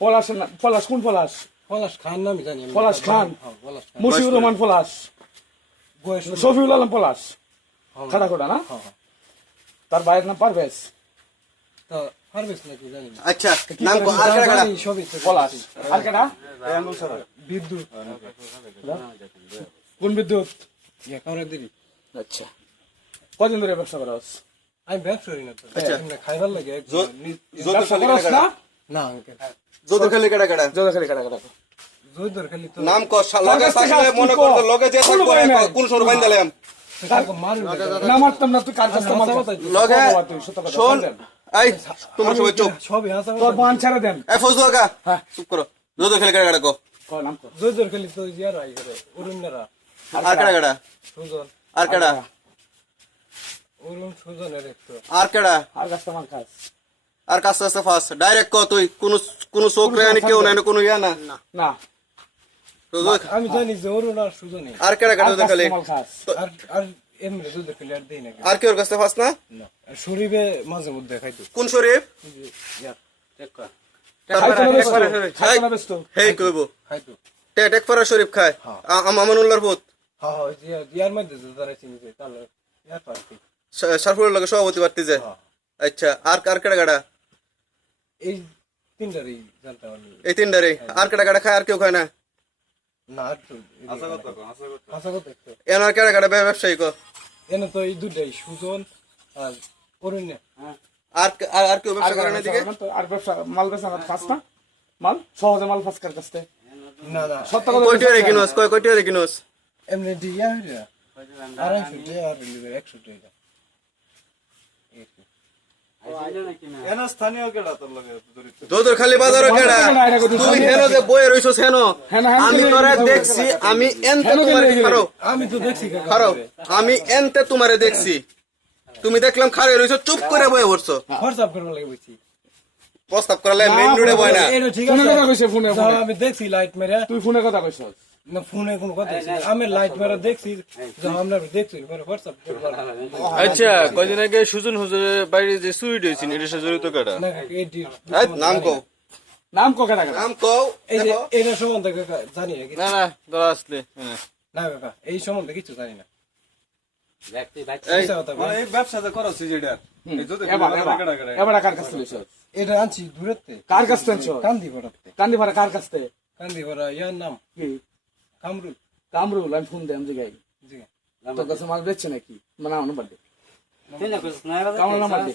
পলাশ না, পলাশ কোন পলাশ? পলাশ খান নাম জানি আমি। পলাশ খান, হ্যাঁ, পলাশ খান। মুশিউর রহমান পলাশ, বয়স শফিউল আলম পলাশ, হ্যাঁ, খাটাখোটা না? হ্যাঁ, হ্যাঁ। তার ভাইয়ের নাম পারভেজ তো পারবেশ নাকি জানি না। আচ্ছা নাম কো আর কেডা জানি সবই তো পলাশ। আর কেডা? বিদ্যুৎ কোন বিদ্যুৎ? ইয়া কাউরে দিবি। আচ্ছা, কদিন ধরে ব্যবসা করস? আমি ব্যবসা করি না তো। আচ্ছা। এমনি খাইবার লাগে জোদর ব্যবসা খালি করস কেডা না? না আঙ্কেল। জোদর খালি কেডা কেডা জোদা খালি কাটা কাটা। জয়দর খালি তো নাম কো লগে থাকলে মনে করতো লগে যে থাকবো কোন সময় বাইন দিলাম কাকে মারুন না মারতাম না, তুই কার কাছে মাল লগে শোন এই তোমরা সবাই চুপ সবই হাসা তোর বান ছেড়ে দেন। এই ফজলু কাকা হ্যাঁ। চুপ করো জোদর খালি কেডা কেডা কো কর নাম কর। জয়দর খালি তো ইয়ার আই করে অরুণরা আর কেডা কেডা সুজন আর কেডা অরুণ সুজনের একটু আর কেডা আর কাছে মাল খাস আর কাছে কাছে ফাস ডাইরেক্ট কো তুই কোন চোখ রে আনি কেউ নাই কোন ইয়া না না। তো জোদর আমি জানি যে অরুণ আর সুজনই আর কেডা কেডা আর জোদর খালি কাছে মাল খাস। আর এমনি জয়দর খালি আর দেই না আর কেউ কাছে ফাস না আর শরীরে মাঝে মধ্যে খাইতো কোন শরীফ খাইতো না বেশ তো, খাইতো না বেশ তো। হেই কইবো খাইতো টেক ফরা শরীফ খায় আমানুল্লাহর পুত হ্যাঁ হ্যাঁ ইয়ার মধ্যে যে তারা চিনি যে তাহলে ইয়ার তো আর কি সারফুলের লগে সভাপতি পারতে যায় হ্যাঁ। আচ্ছা আর কার কেডা কেডা এই তিনটারই জানতাম আমি এই তিনটারে আর কেডা কেডা খায় আর কেউ খায় না না আর তো আশা কথা একটু এনার কেডা কেডা ব্যবসায়ী কো এনে তো এই দুটাই সুজন আর অরুণ আর আর কেউ ব্যবসা করে না দিকে আর ব্যবসা মাল বেচা খাস না? মাল সহজে মাল ফাস কার কাছে। না না সত্য কথা কয়টি রে কিনোস কয়টি রে কিনোস এমনি দিয়া হইরা 250 টাকা আর লিভার 100 টাকা তোদের খালি বাজারও কেডা তুই হেন যে বইয়ে রইছস হেন আমি তোরে দেখছি আমি এনতে তোমারে খারো আমি তো দেখছি কাকা খারো আমি এনতে তোমারে দেখছি তুমি দেখলাম খারে রইছো চুপ করে বইয়ে বসছো হোয়াটসঅ্যাপ করব লাগে বইছি প্রস্তাব করলে মেইন রোডে বয় না এটা ঠিক ফোনে আছে কথা কইছে, ফোনে যা আমি দেখছি লাইট মেরে তুই ফোনে কথা কইছস। না ফোনে কোনো কথা হইছে না। আমি লাইট মেরে দেখছি যা আমরা দেখছি পরে হোয়াটসঅ্যাপ করব আচ্ছা কয়দিন আগে সুজন হুজুরের বাইরে যে সুইট হয়েছিল এটার সাথে জড়িত কাটা না এডি এই নাম কও নাম কো কেডা কেডা? নাম কও এই যে দেখো এটা সম্বন্ধে কাকা জানি না কিছু। না না তোরা আসলে হ্যাঁ। না কাকা এই সম্বন্ধে কিছু জানি না এই মিছা কথা বলে। এবার কার কাছে লইছস? এটা আনছি দূরেতে কার কাছে আনছস? কান্দি পড়াতে কান্দি ভাড়া কার কাছে? কান্দি পড়া ইয়ার নাম কি কামরুল কামরুল? আমি ফোন দেম জিগাই জি তোর কাছে মাল বেচছে নাকি? মানে আমার নাম্বার দে, কামরুল নাম্বার দে।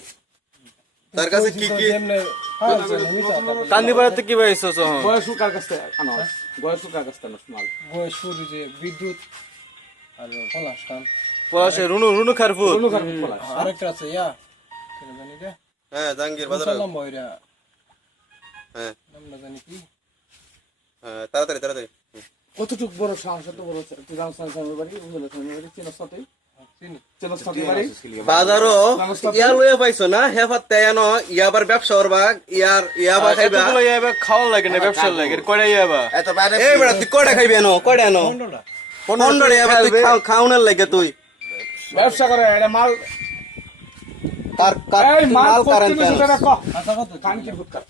তার কাছে কি কি এমনি হ্যাঁ মিছা কথা বলে। কান্দিপাড়াতে কি পাইছো তখন বয়স কার কাছে আনস? বয়স কার কাছে আনস মাল? বয়স শুরু যে বিদ্যুৎ আর পলাশ খান পলাশে রুনু খারফুট কোন কার পলাশ? আরেকটা আছে ইয়া কেন জানি রে হ্যাঁ জাহাঙ্গীর বাজার মুসাল্লাম বইরা হ্যাঁ নাম না জানি কি হ্যাঁ তাড়াতাড়ি তাড়াতাড়ি কতটুক বড় সাহস, এত বড় তুই জানোস না সামনে বাড়ি উজলে সামনে বাড়ি চিনস না তুই? চিনি চিনস না তুই বাড়ি? বাজারও ইয়া লইয়া পাইছো না হেফাত তাইনো ইয়া আবার ব্যবসা করবা ইয়া বা খাইবা এতগুলো ইয়াবা খাওয়ার লাগে না ব্যবসার লাগে কয়টা ইয়াবা এই বেড়া তুই কয়টা খাইবি এনো কয়টা এনো কোনটা 15 ইয়া তুই খাওনের লাগে তুই ব্যবসা করে এটা মাল কার এই মাল মাল কারেন করছিস সেটা কহ। আচ্ছা কথা কান কি ফুটকা?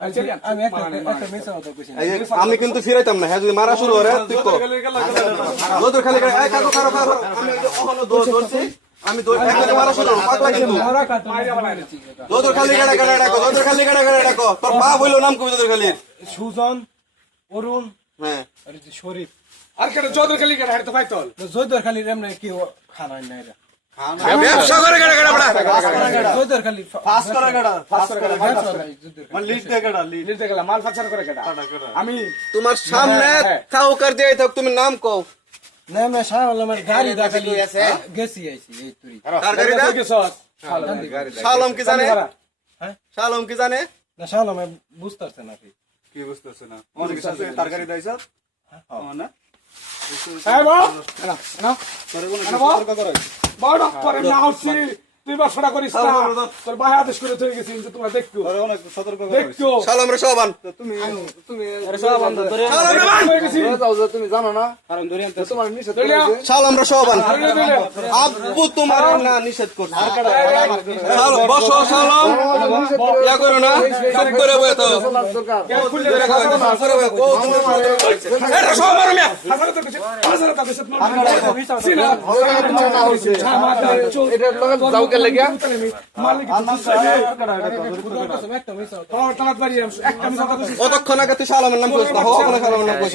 আই চলি আমি একটা মিছা কথা কইছি না। আমি কিন্তু ফিরাইতাম না হ্যাঁ যদি মারা শুরু করে তুই কো দোদর খালি করে এই কাকু খারো খারো আমি ওই যে ওহনো দৌড়ছি আমি দৌড় একসাথে মারা শুরু পাগলা কিন্তু মারা কাট মাইরা বানাইছি দোদর খালি গাড়া গাড়া ডাকো দোদর খালি গাড়া গাড়া ডাকো তোর মা বইলো নাম কবি দোদর খালি সুজন অরুণ হ্যাঁ আর এই যে শরীফ আর কেন চৌধুরী খালি কেন হাড়তে পাইতল? জয়দর খালি এমনি কি খানা না এরা ব্যবসা করে গাড়া গাড়া বড়া জয়দর খালি ফাস করে ব্যবসা নাই, জয়দর খালি। লিখতে গেলাম মাল ফাচার করে কেডা? আমি তোমার সামনে থাউকার দিয়ে থাক তুমি নাম কও না এমনি সারা আমার গাড়ি দেখালি গেছি আইছি এই তুই কার গাড়িটা কই গেছস? শালম কি জানে হ্যাঁ শালম কি জানে না শালা আমি বুঝতে পারছি না কি এই বড় না না বড় করে না হচ্ছে তুই ব্যবসাটা করিস না তোর ভাই আদেশ করে তুই গেছিস যে তোমরা দেখতো দেখতো শালম রে সবান তুমি শালম রে তুমি জানো না তোমার নিষেধ করেছে। শালম রে সবান আব্বু তোমার না নিষেধ করছে শালম বসো শালম ইয়া করো না চুপ করে বসে তো দরকার করে বসে কো এটা সব মারো মিয়া এটা যাও কে লেগে অতক্ষণ আগে তুই শালমের নাম কইছ না হো কোন শালমের নাম কইছ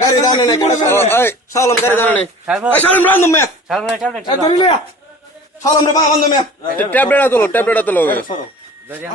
গাড়ি দানে নাই এই শালম গাড়ি দানে নাই এই শালম রান্দম মিয়া শালম রে বান্ধম মিয়া ট্যাবলেট তোলো